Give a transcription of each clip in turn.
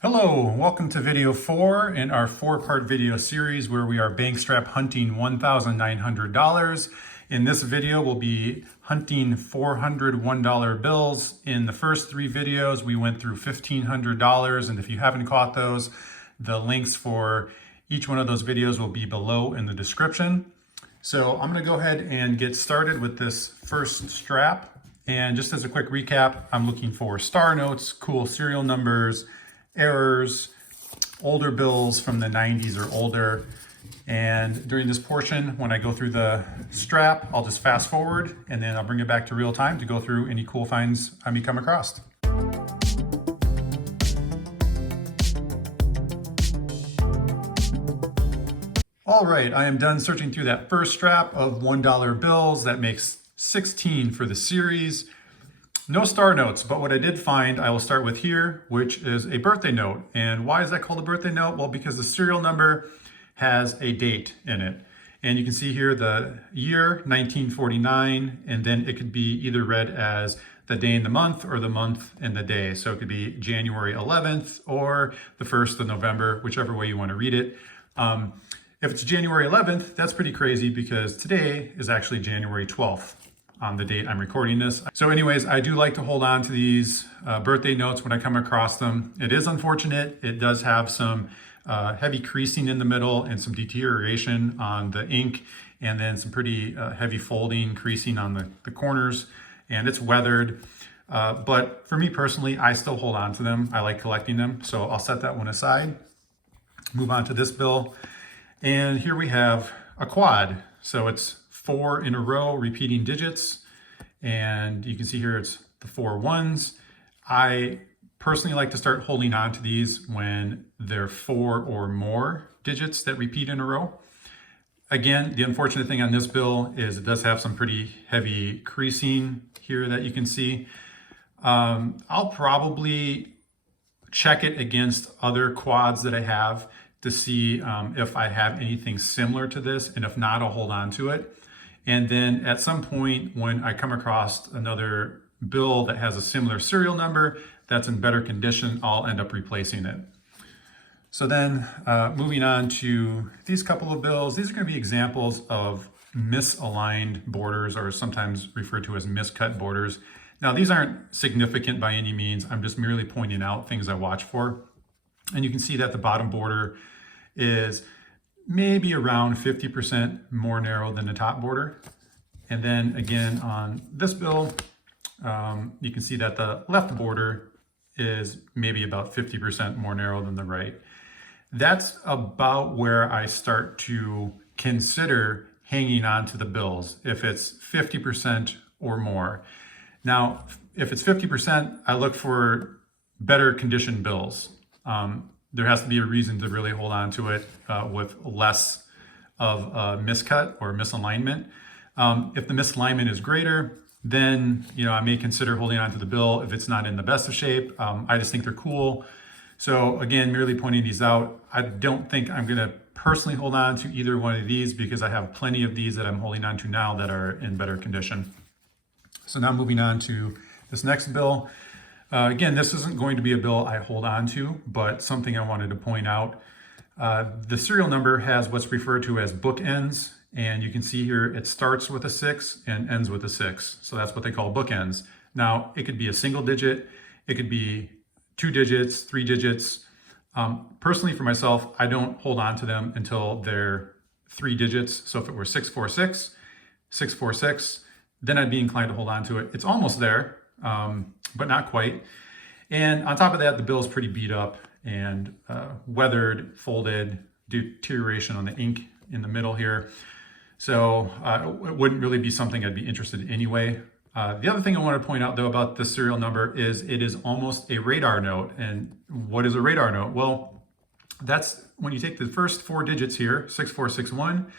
Hello, welcome to video 4 in our 4-part video series where we are bank strap hunting $1,900. In this video, we'll be hunting 400 $1 bills. In the first 3 videos, we went through $1,500, and if you haven't caught those, the links for each one of those videos will be below in the description. So I'm going to go ahead and get started with this first strap. And just as a quick recap, I'm looking for star notes, cool serial numbers, errors, older bills from the 90s or older. And during this portion, when I go through the strap, I'll just fast forward and then I'll bring it back to real time to go through any cool finds I may come across. All right, I am done searching through that first strap of $1 bills. That makes 16 for the series. No star notes, but what I did find, I will start with here, which is a birthday note. And why is that called a birthday note? Well, because the serial number has a date in it. And you can see here the year, 1949, and then it could be either read as the day and the month or the month and the day. So it could be January 11th or the 1st of November, whichever way you want to read it. If it's January 11th, that's pretty crazy because today is actually January 12th. On the date I'm recording this. So anyways, I do like to hold on to these birthday notes when I come across them. It is unfortunate. It does have some heavy creasing in the middle and some deterioration on the ink, and then some pretty heavy folding, creasing on the corners, and it's weathered. But for me personally, I still hold on to them. I like collecting them. So I'll set that one aside. Move on to this bill. And here we have a quad. So it's 4 in a row, repeating digits. And you can see here it's the 4 ones. I personally like to start holding on to these when they're 4 or more digits that repeat in a row. Again, the unfortunate thing on this bill is it does have some pretty heavy creasing here that you can see. I'll probably check it against other quads that I have to see if I have anything similar to this, and if not, I'll hold on to it. And then at some point when I come across another bill that has a similar serial number that's in better condition, I'll end up replacing it. So then moving on to these couple of bills, these are going to be examples of misaligned borders, or sometimes referred to as miscut borders. Now these aren't significant by any means. I'm just merely pointing out things I watch for. And you can see that the bottom border is maybe around 50% more narrow than the top border. And then again on this bill, you can see that the left border is maybe about 50% more narrow than the right. That's about where I start to consider hanging on to the bills, if it's 50% or more. Now, if it's 50%, I look for better conditioned bills. There has to be a reason to really hold on to it with less of a miscut or misalignment. If the misalignment is greater, then I may consider holding on to the bill if it's not in the best of shape. I just think they're cool. So again, merely pointing these out. I don't think I'm going to personally hold on to either one of these because I have plenty of these that I'm holding on to now that are in better condition. So now moving on to this next bill. Again, this isn't going to be a bill I hold on to, but something I wanted to point out. The serial number has what's referred to as bookends, and you can see here it starts with a 6 and ends with a 6. So that's what they call bookends. Now, it could be a single digit, it could be 2 digits, 3 digits. Personally, for myself, I don't hold on to them until they're 3 digits. So if it were 646, 646, then I'd be inclined to hold on to it. It's almost there. But not quite. And on top of that, the bill is pretty beat up and weathered, folded, deterioration on the ink in the middle here. So it wouldn't really be something I'd be interested in anyway. The other thing I want to point out though about the serial number is it is almost a radar note. And what is a radar note? Well, that's when you take the first 4 digits here, 6461,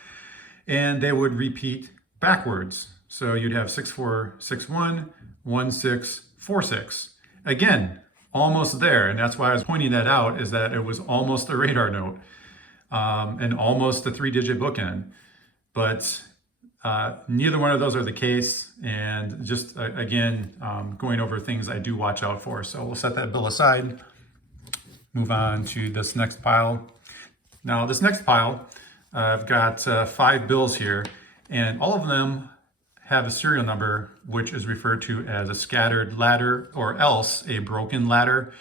and they would repeat backwards. So you'd have 6461, 1646. Again, almost there. And that's why I was pointing that out, is that it was almost a radar note and almost a 3-digit bookend. But neither one of those are the case. And just again, going over things I do watch out for. So we'll set that bill aside. move on to this next pile. Now this next pile, I've got 5 bills here, and all of them have a serial number, which is referred to as a scattered ladder or else a broken ladder.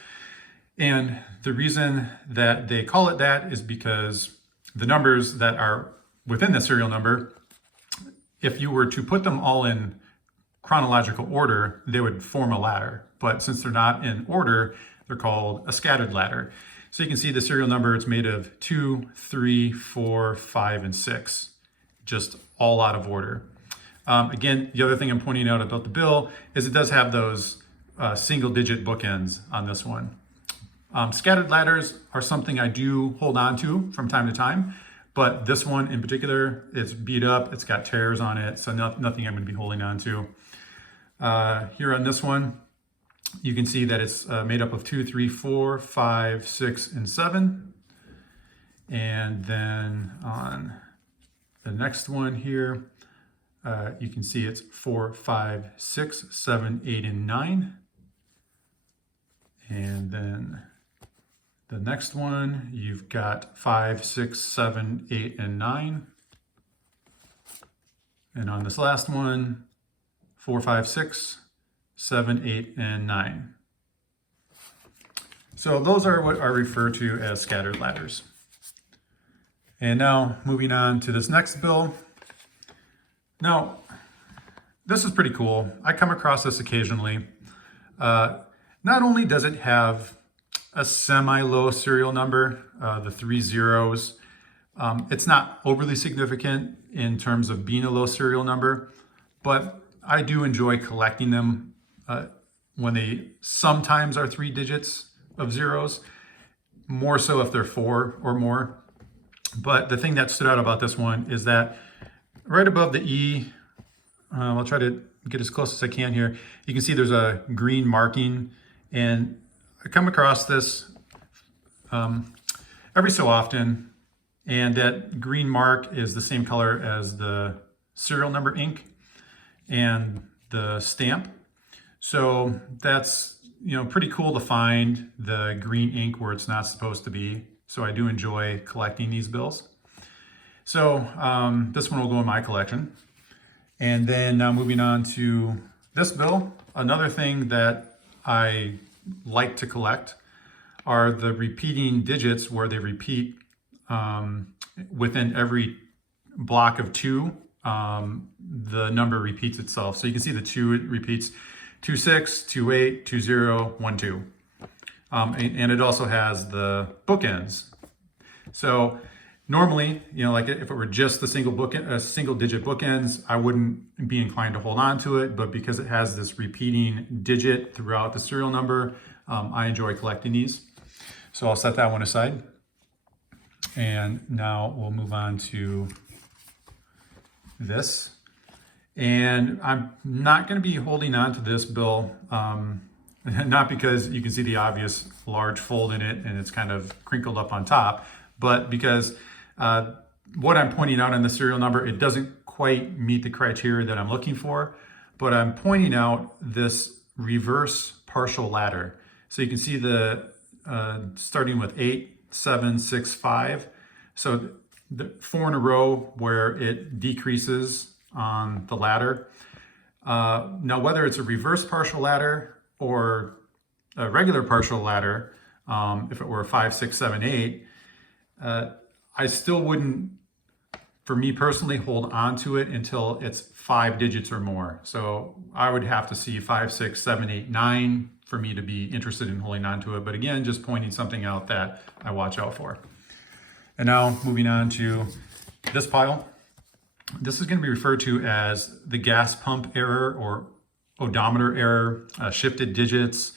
And the reason that they call it that is because the numbers that are within the serial number, if you were to put them all in chronological order, they would form a ladder. But since they're not in order, they're called a scattered ladder. So you can see the serial number, it's made of 2, 3, 4, 5, and 6, just all out of order. Again, the other thing I'm pointing out about the bill is it does have those single-digit bookends on this one. Scattered ladders are something I do hold on to from time to time, but this one in particular, it's beat up, it's got tears on it, so nothing I'm going to be holding on to. Here on this one, you can see that it's made up of 2, 3, 4, 5, 6, and 7. And then on the next one here, you can see it's 4, 5, 6, 7, 8, and 9. And then the next one, you've got 5, 6, 7, 8, and 9. And on this last one, 4, 5, 6, 7, 8, and 9. So those are what are referred to as scattered ladders. And now moving on to this next bill. Now, this is pretty cool. I come across this occasionally. Not only does it have a semi-low serial number, the 3 zeros, it's not overly significant in terms of being a low serial number, but I do enjoy collecting them when they sometimes are 3 digits of zeros, more so if they're 4 or more. But the thing that stood out about this one is that right above the E, I'll try to get as close as I can here, you can see there's a green marking, and I come across this every so often, and that green mark is the same color as the serial number ink and the stamp. So that's, pretty cool to find the green ink where it's not supposed to be. So I do enjoy collecting these bills. So this one will go in my collection. And then now moving on to this bill, another thing that I like to collect are the repeating digits where they repeat within every block of 2. The number repeats itself. So you can see the 2, it repeats 2, 6, 2, 8, 2, 0, 1, 2. And it also has the bookends. So normally, like if it were just the single digit bookends, I wouldn't be inclined to hold on to it. But because it has this repeating digit throughout the serial number, I enjoy collecting these. So I'll set that one aside. And now we'll move on to this. And I'm not going to be holding on to this bill, not because you can see the obvious large fold in it and it's kind of crinkled up on top, but because what I'm pointing out in the serial number, it doesn't quite meet the criteria that I'm looking for, but I'm pointing out this reverse partial ladder. So you can see the starting with 8, 7, 6, 5. So the 4 in a row where it decreases on the ladder. Now, whether it's a reverse partial ladder or a regular partial ladder, if it were 5, 6, 7, 8, I still wouldn't, for me personally, hold on to it until it's 5 digits or more. So I would have to see 5, 6, 7, 8, 9 for me to be interested in holding on to it. But again, just pointing something out that I watch out for. And now moving on to this pile. This is going to be referred to as the gas pump error or odometer error, shifted digits.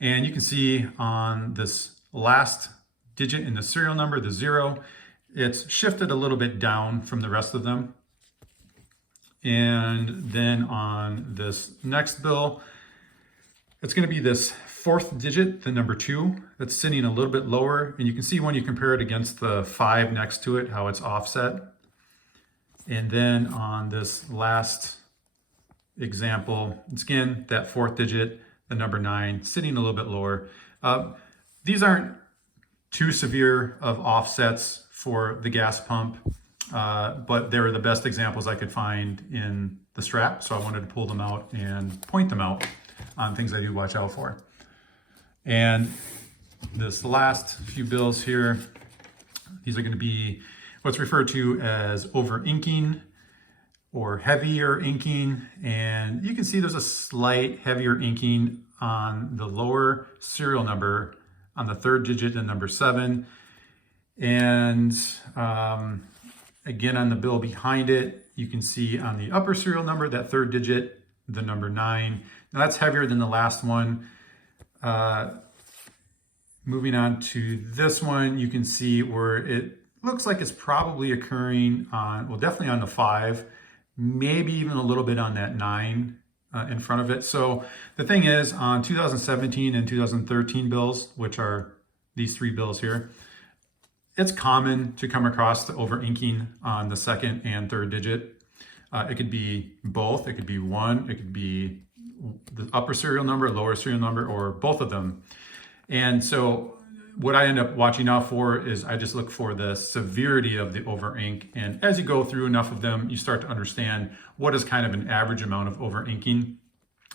And you can see on this last digit in the serial number, the 0, it's shifted a little bit down from the rest of them. And then on this next bill, it's going to be this 4th digit, the number 2, that's sitting a little bit lower. And you can see when you compare it against the 5 next to it, how it's offset. And then on this last example, it's again, that 4th digit, the number 9, sitting a little bit lower. These aren't too severe of offsets for the gas pump, but they were the best examples I could find in the strap, so I wanted to pull them out and point them out on things I do watch out for. And this last few bills here, these are going to be what's referred to as over inking or heavier inking. And you can see there's a slight heavier inking on the lower serial number on the third digit and number 7. And again, on the bill behind it, you can see on the upper serial number, that third digit, the number 9. Now that's heavier than the last one. Moving on to this one, you can see where it looks like it's probably occurring on, well, definitely on the 5, maybe even a little bit on that 9 in front of it. So the thing is, on 2017 and 2013 bills, which are these 3 bills here, it's common to come across the over inking on the second and third digit. It could be both, it could be one, it could be the upper serial number, lower serial number, or both of them. And so what I end up watching out for is I just look for the severity of the over ink. And as you go through enough of them, you start to understand what is kind of an average amount of over inking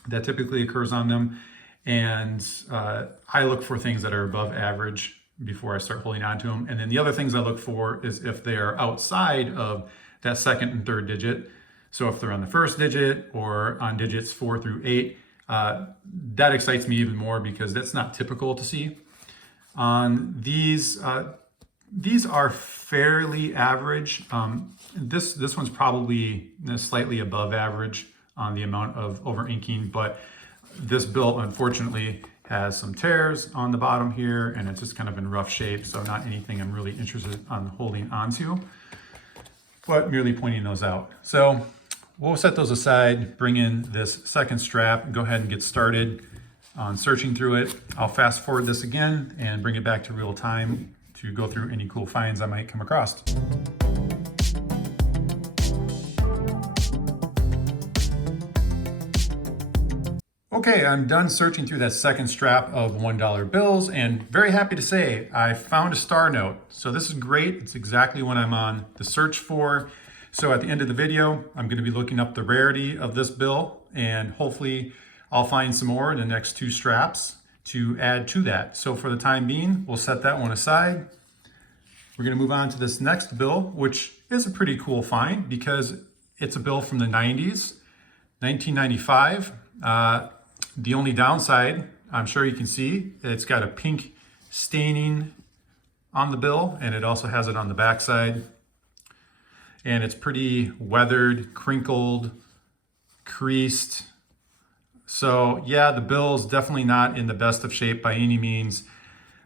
that typically occurs on them. And I look for things that are above average before I start holding on to them. And then the other things I look for is if they are outside of that second and third digit. So if they're on the first digit or on digits 4 through 8, that excites me even more because that's not typical to see. On these are fairly average. This one's probably slightly above average on the amount of over inking, but this bill unfortunately has some tears on the bottom here, and it's just kind of in rough shape, so not anything I'm really interested on holding onto, but merely pointing those out. So we'll set those aside, bring in this second strap, and go ahead and get started on searching through it. I'll fast forward this again and bring it back to real time to go through any cool finds I might come across. Okay, I'm done searching through that second strap of $1 bills, and very happy to say I found a star note. So this is great. It's exactly what I'm on the search for. So at the end of the video, I'm going to be looking up the rarity of this bill, and hopefully I'll find some more in the next 2 straps to add to that. So for the time being, we'll set that one aside. We're going to move on to this next bill, which is a pretty cool find because it's a bill from the 90s, 1995. The only downside, I'm sure you can see, it's got a pink staining on the bill, and it also has it on the back side. And it's pretty weathered, crinkled, creased. So yeah, the bill's definitely not in the best of shape by any means.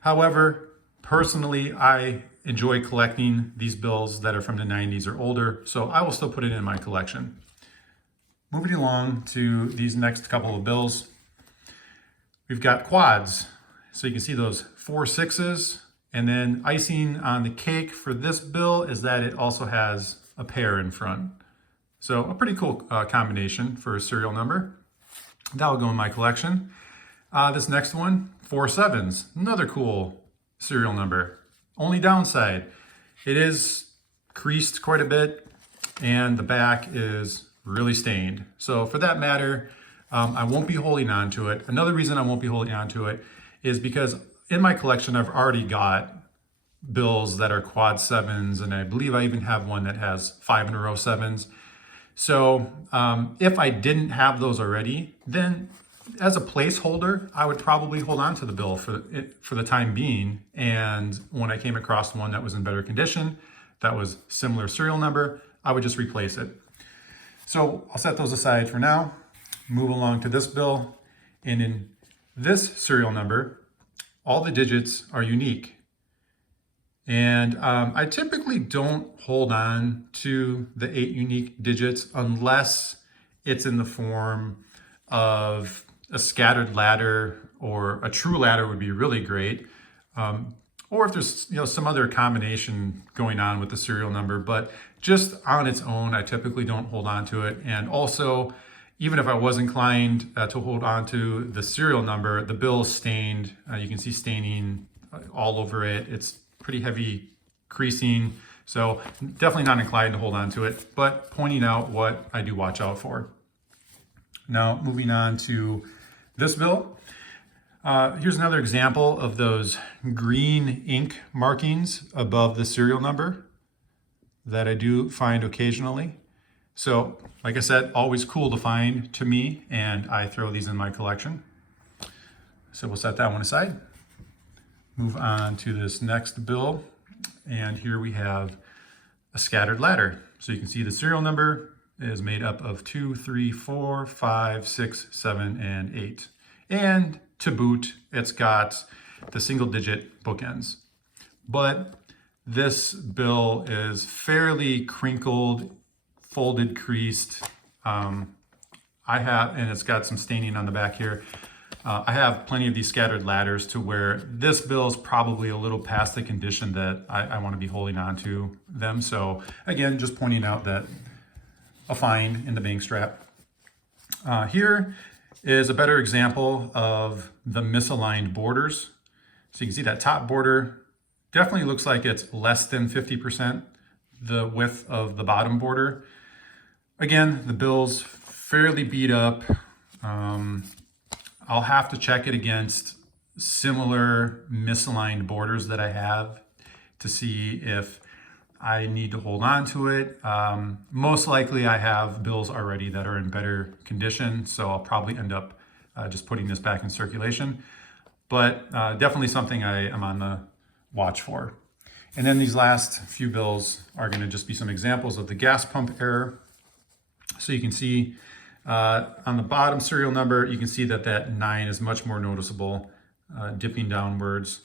However, personally, I enjoy collecting these bills that are from the 90s or older, so I will still put it in my collection. Moving along to these next couple of bills, we've got quads. So you can see those 4 6s, and then icing on the cake for this bill is that it also has a pair in front. So a pretty cool combination for a serial number. That will go in my collection. This next one, 4 7s, another cool serial number. Only downside, it is creased quite a bit, and the back is really stained. So for that matter, I won't be holding on to it. Another reason I won't be holding on to it is because in my collection, I've already got bills that are quad 7s, and I believe I even have one that has 5 in a row 7s. So if I didn't have those already, then as a placeholder, I would probably hold on to the bill for the time being. And when I came across one that was in better condition, that was similar serial number, I would just replace it. So I'll set those aside for now, move along to this bill. And in this serial number, all the digits are unique. And I typically don't hold on to the 8 unique digits unless it's in the form of a scattered ladder, or a true ladder would be really great. Or if there's some other combination going on with the serial number, but just on its own, I typically don't hold on to it. And also, even if I was inclined to hold on to the serial number, the bill is stained. You can see staining all over it. It's pretty heavy creasing, so definitely not inclined to hold on to it, but pointing out what I do watch out for. Now, moving on to this bill. Here's another example of those green ink markings above the serial number that I do find occasionally. So, like I said, always cool to find to me, and I throw these in my collection. So we'll set that one aside. Move on to this next bill, and here we have a scattered ladder. So you can see the serial number is made up of 2, 3, 4, 5, 6, 7, and 8. And to boot, it's got the single digit bookends. But this bill is fairly crinkled, folded, creased. And it's got some staining on the back here. I have plenty of these scattered ladders to where this bill is probably a little past the condition that I want to be holding on to them. So again, just pointing out that a find in the bank strap. Here is a better example of the misaligned borders. So you can see that top border definitely looks like it's less than 50% the width of the bottom border. Again, the bill's fairly beat up. I'll have to check it against similar misaligned borders that I have to see if I need to hold on to it. Most likely I have bills already that are in better condition, so I'll probably end up just putting this back in circulation. But definitely something I am on the watch for. And then these last few bills are going to just be some examples of the gas pump error. So you can see on the bottom serial number, you can see that that 9 is much more noticeable, dipping downwards.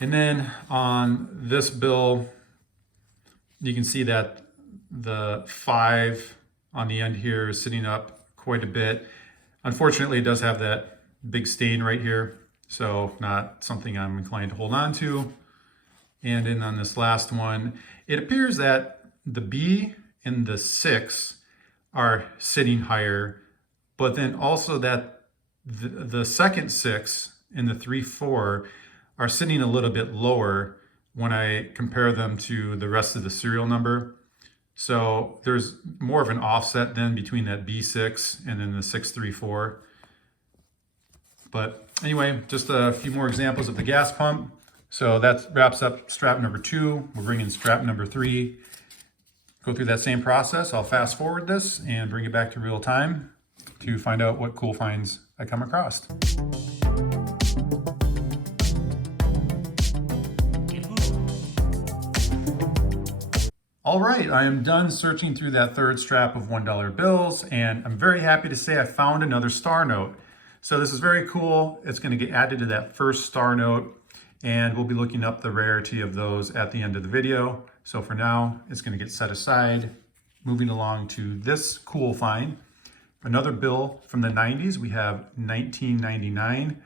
And then on this bill, you can see that the 5 on the end here is sitting up quite a bit. Unfortunately, it does have that big stain right here, so not something I'm inclined to hold on to. And then on this last one, it appears that the B and the 6 are sitting higher, but then also that the second 6 and the 3, 4 are sitting a little bit lower when I compare them to the rest of the serial number. So there's more of an offset then between that B6 and then the 634. But anyway, just a few more examples of the gas pump. So that wraps up strap number 2. We'll bring in strap number 3. Go through that same process. I'll fast forward this and bring it back to real time to find out what cool finds I come across. All right, I am done searching through that third strap of $1 bills, and I'm very happy to say I found another star note. So this is very cool. It's going to get added to that first star note, and we'll be looking up the rarity of those at the end of the video. So for now, it's going to get set aside. Moving along to this cool find. Another bill from the 90s. We have 1999.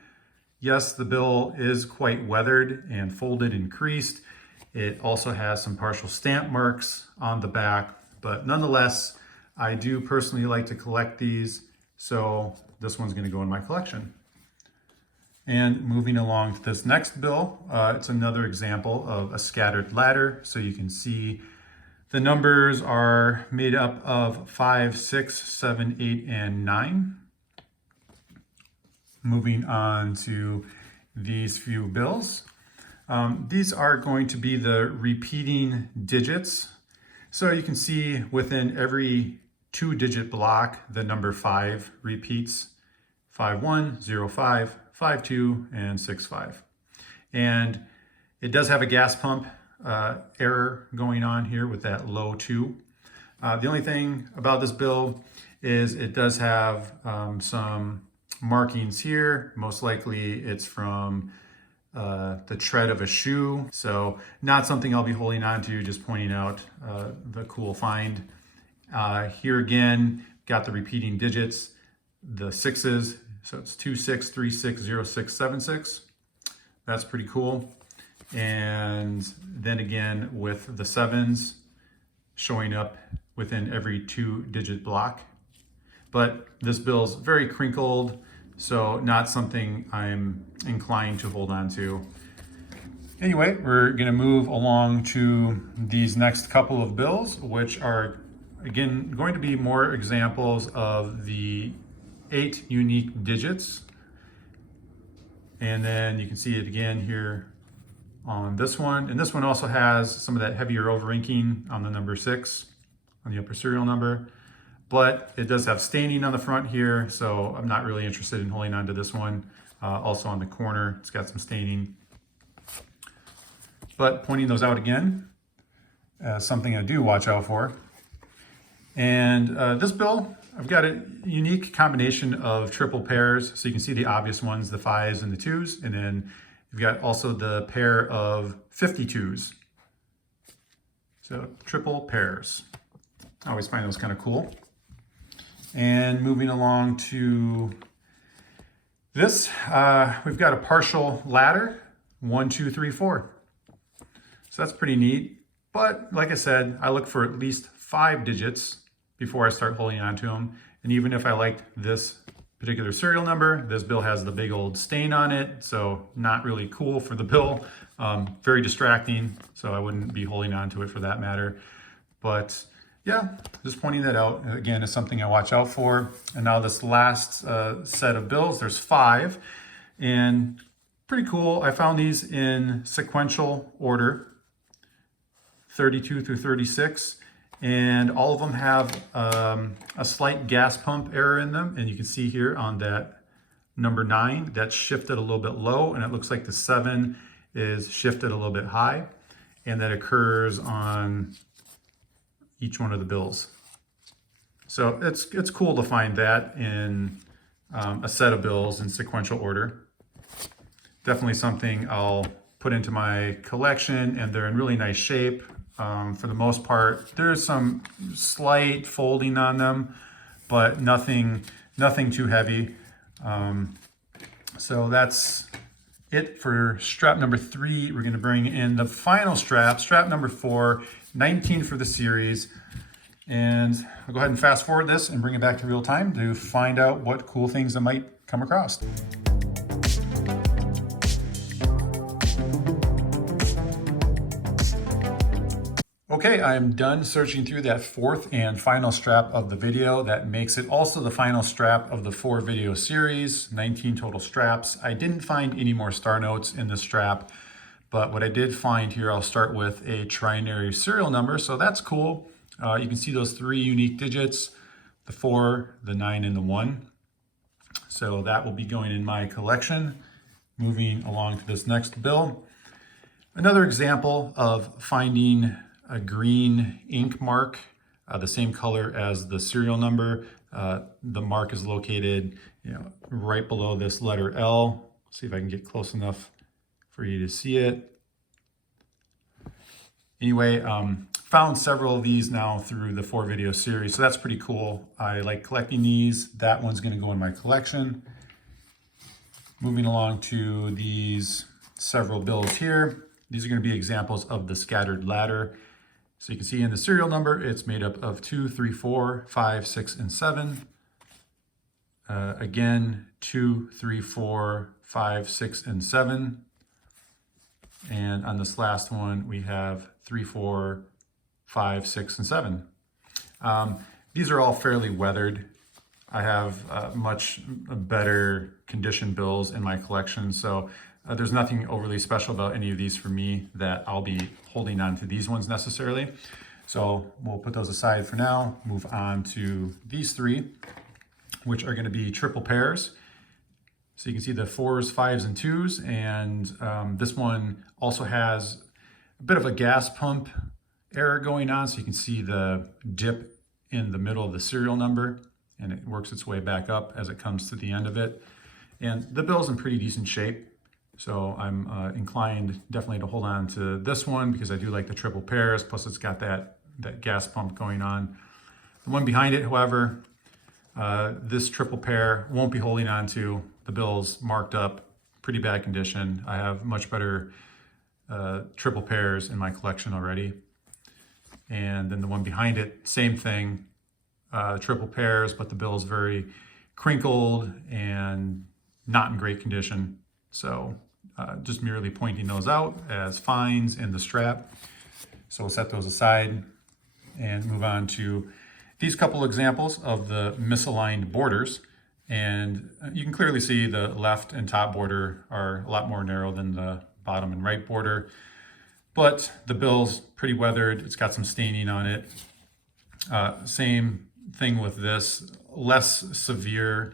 Yes, the bill is quite weathered and folded and creased. It also has some partial stamp marks on the back, but nonetheless, I do personally like to collect these, so this one's going to go in my collection. And moving along to this next bill, it's another example of a scattered ladder. So you can see the numbers are made up of 5, 6, 7, 8, and 9. Moving on to these few bills. These are going to be the repeating digits. So you can see within every 2-digit block, the number 5 repeats. 51, 05, 52, and 65. And it does have a gas pump error going on here with that low 2. The only thing about this bill is it does have some markings here. Most likely it's from the tread of a shoe. So not something I'll be holding on to, just pointing out the cool find. Here again, got the repeating digits, the 6s. So it's 26360676. That's pretty cool. And then again with the 7s showing up within every 2-digit block. But this bill's very crinkled, so not something I'm inclined to hold on to. Anyway, we're going to move along to these next couple of bills, which are, again, going to be more examples of the 8 unique digits. And then you can see it again here on this one. And this one also has some of that heavier over-inking on the number 6 on the upper serial number. But it does have staining on the front here, so I'm not really interested in holding on to this one. Also on the corner, it's got some staining. But pointing those out again, something I do watch out for. And this bill, I've got a unique combination of triple pairs. So you can see the obvious ones, the 5s and the 2s. And then you've got also the pair of 52s. So triple pairs. I always find those kind of cool. And moving along to this, we've got a partial ladder, 1, 2, 3, 4. So that's pretty neat. But like I said, I look for at least 5 digits before I start holding on to them. And even if I liked this particular serial number, this bill has the big old stain on it, so not really cool for the bill. Very distracting, so I wouldn't be holding on to it for that matter. But yeah, just pointing that out, again, is something I watch out for. And now this last set of bills, there's 5, and pretty cool. I found these in sequential order, 32 through 36, and all of them have a slight gas pump error in them. And you can see here on that number 9, that's shifted a little bit low, and it looks like the 7 is shifted a little bit high, and that occurs on each one of the bills. So it's cool to find that in a set of bills in sequential order. Definitely something I'll put into my collection, and they're in really nice shape. For the most part, there's some slight folding on them, but nothing too heavy. So that's it for strap number 3. We're going to bring in the final strap number 4, 19 for the series. And I'll go ahead and fast forward this and bring it back to real time to find out what cool things I might come across. Okay, I am done searching through that 4th and final strap of the video. That makes it also the final strap of the 4 video series, 19 total straps. I didn't find any more star notes in this strap, but what I did find here, I'll start with a trinary serial number, so that's cool. You can see those 3 unique digits, the 4, the 9, and the 1. So that will be going in my collection. Moving along to this next bill. Another example of finding a green ink mark, the same color as the serial number. The mark is located, right below this letter L. See if I can get close enough for you to see it. Anyway, found several of these now through the 4 video series, so that's pretty cool. I like collecting these. That one's going to go in my collection. Moving along to these several bills here. These are going to be examples of the scattered ladder. So you can see in the serial number, it's made up of 2, 3, 4, 5, 6, and 7. Again, 2, 3, 4, 5, 6, and 7. And on this last one, we have 3, 4, 5, 6, and 7. These are all fairly weathered. I have much better condition bills in my collection, so there's nothing overly special about any of these for me that I'll be holding on to these ones necessarily. So we'll put those aside for now, move on to these 3, which are going to be triple pairs. So you can see the 4s, 5s, and 2s, and this one also has a bit of a gas pump error going on. So you can see the dip in the middle of the serial number, and it works its way back up as it comes to the end of it. And the bill's in pretty decent shape. So I'm inclined definitely to hold on to this one because I do like the triple pairs, plus it's got that gas pump going on. The one behind it, however, this triple pair won't be holding on to. The bill's marked up, pretty bad condition. I have much better triple pairs in my collection already. And then the one behind it, same thing, triple pairs, but the bill's very crinkled and not in great condition. So just merely pointing those out as fines in the strap. So we'll set those aside and move on to these couple examples of the misaligned borders. And you can clearly see the left and top border are a lot more narrow than the bottom and right border, but the bill's pretty weathered. It's got some staining on it. Same thing with this, less severe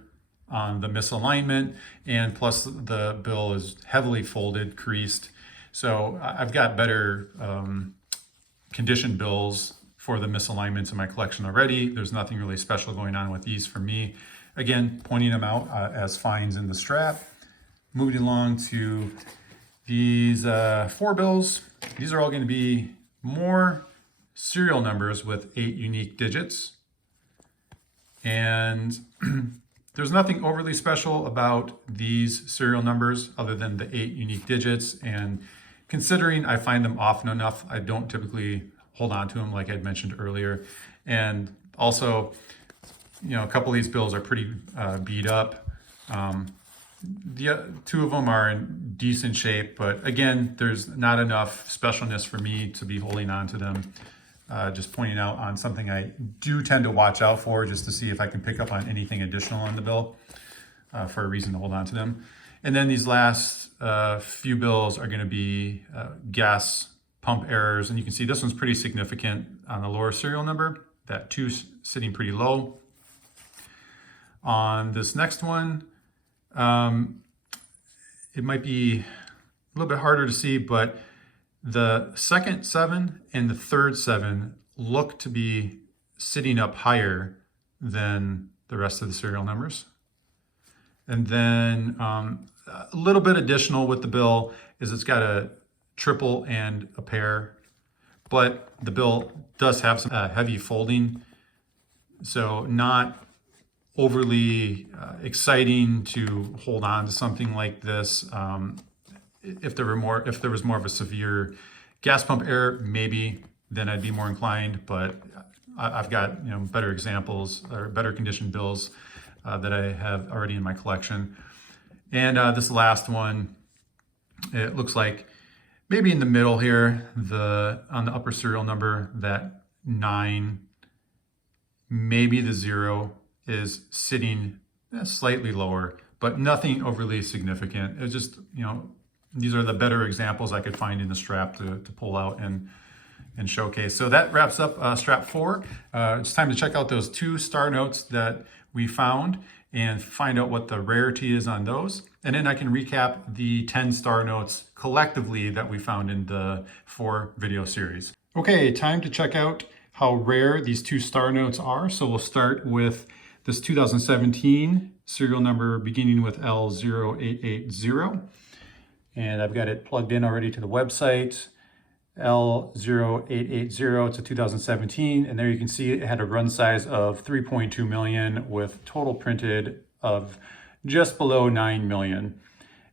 on the misalignment, and plus the bill is heavily folded, creased. So I've got better condition bills for the misalignments in my collection already. There's nothing really special going on with these for me. Again, pointing them out as fines in the strap. Moving along to these 4 bills. These are all going to be more serial numbers with 8 unique digits. And there's nothing overly special about these serial numbers other than the 8 unique digits. And considering I find them often enough, I don't typically hold on to them like I'd mentioned earlier. And also, you know, a couple of these bills are pretty beat up. The 2 of them are in decent shape, but again, there's not enough specialness for me to be holding on to them. Just pointing out on something I do tend to watch out for, just to see if I can pick up on anything additional on the bill for a reason to hold on to them. And then these last few bills are going to be gas pump errors. And you can see this one's pretty significant on the lower serial number, that 2 sitting pretty low. On this next one, it might be a little bit harder to see, but the second 7 and the third 7 look to be sitting up higher than the rest of the serial numbers. And then a little bit additional with the bill is it's got a triple and a pair, but the bill does have some heavy folding, so not overly exciting to hold on to something like this. If there was more of a severe gas pump error, maybe then I'd be more inclined. But I've got, you know, better examples or better condition bills that I have already in my collection. And this last one, it looks like maybe in the middle here, on the upper serial number, that 9, maybe the 0 is sitting slightly lower, but nothing overly significant. It's just, you know, these are the better examples I could find in the strap to pull out and showcase. So that wraps up strap 4. It's time to check out those 2 star notes that we found and find out what the rarity is on those. And then I can recap the 10 star notes collectively that we found in the 4 video series. Okay, time to check out how rare these 2 star notes are. So we'll start with this 2017 serial number beginning with L0880. And I've got it plugged in already to the website. L0880, it's a 2017, and there you can see it had a run size of 3.2 million with total printed of just below 9 million.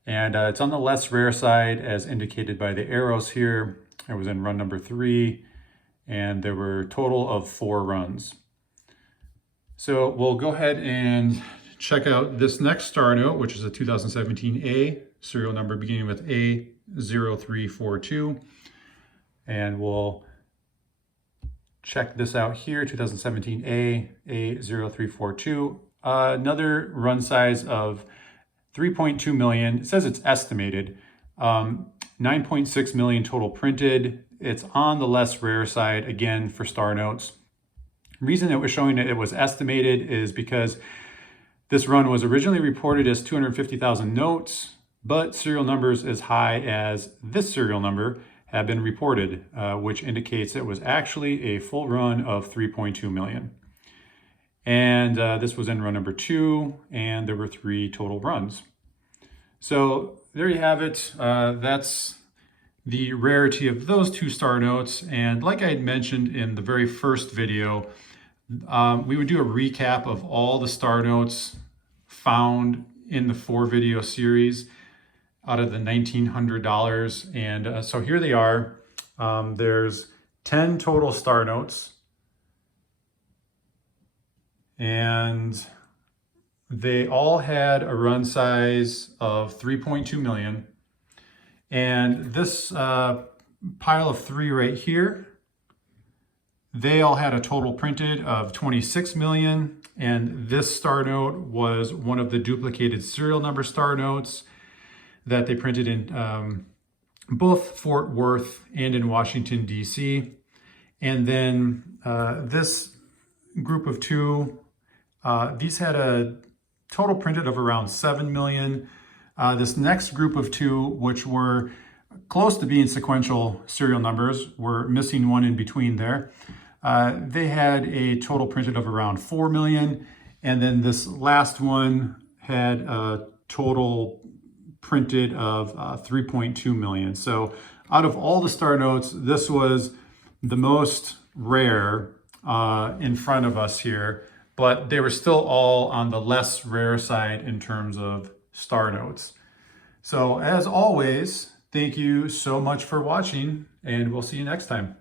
And it's on the less rare side as indicated by the arrows here. It was in run number 3, and there were a total of 4 runs. So we'll go ahead and check out this next star note, which is a 2017A, serial number beginning with A0342. And we'll check this out here, 2017A, A0342. Another run size of 3.2 million. It says it's estimated. 9.6 million total printed. It's on the less rare side, again, for star notes. Reason it was showing that it was estimated is because this run was originally reported as 250,000 notes, but serial numbers as high as this serial number have been reported, which indicates it was actually a full run of 3.2 million. And this was in run number 2, and there were 3 total runs. So there you have it. That's the rarity of those 2 star notes. And like I had mentioned in the very first video, we would do a recap of all the star notes found in the 4 video series out of the $1,900. And so here they are. There's 10 total star notes. And they all had a run size of 3.2 million. And this pile of 3 right here, they all had a total printed of 26 million. And this star note was one of the duplicated serial number star notes that they printed in both Fort Worth and in Washington, D.C. And then this group of 2, these had a total printed of around 7 million. This next group of 2, which were close to being sequential serial numbers, we're missing one in between there. They had a total printed of around 4 million. And then this last one had a total printed of 3.2 million. So out of all the star notes, this was the most rare in front of us here, but they were still all on the less rare side in terms of star notes. So as always, thank you so much for watching, and we'll see you next time.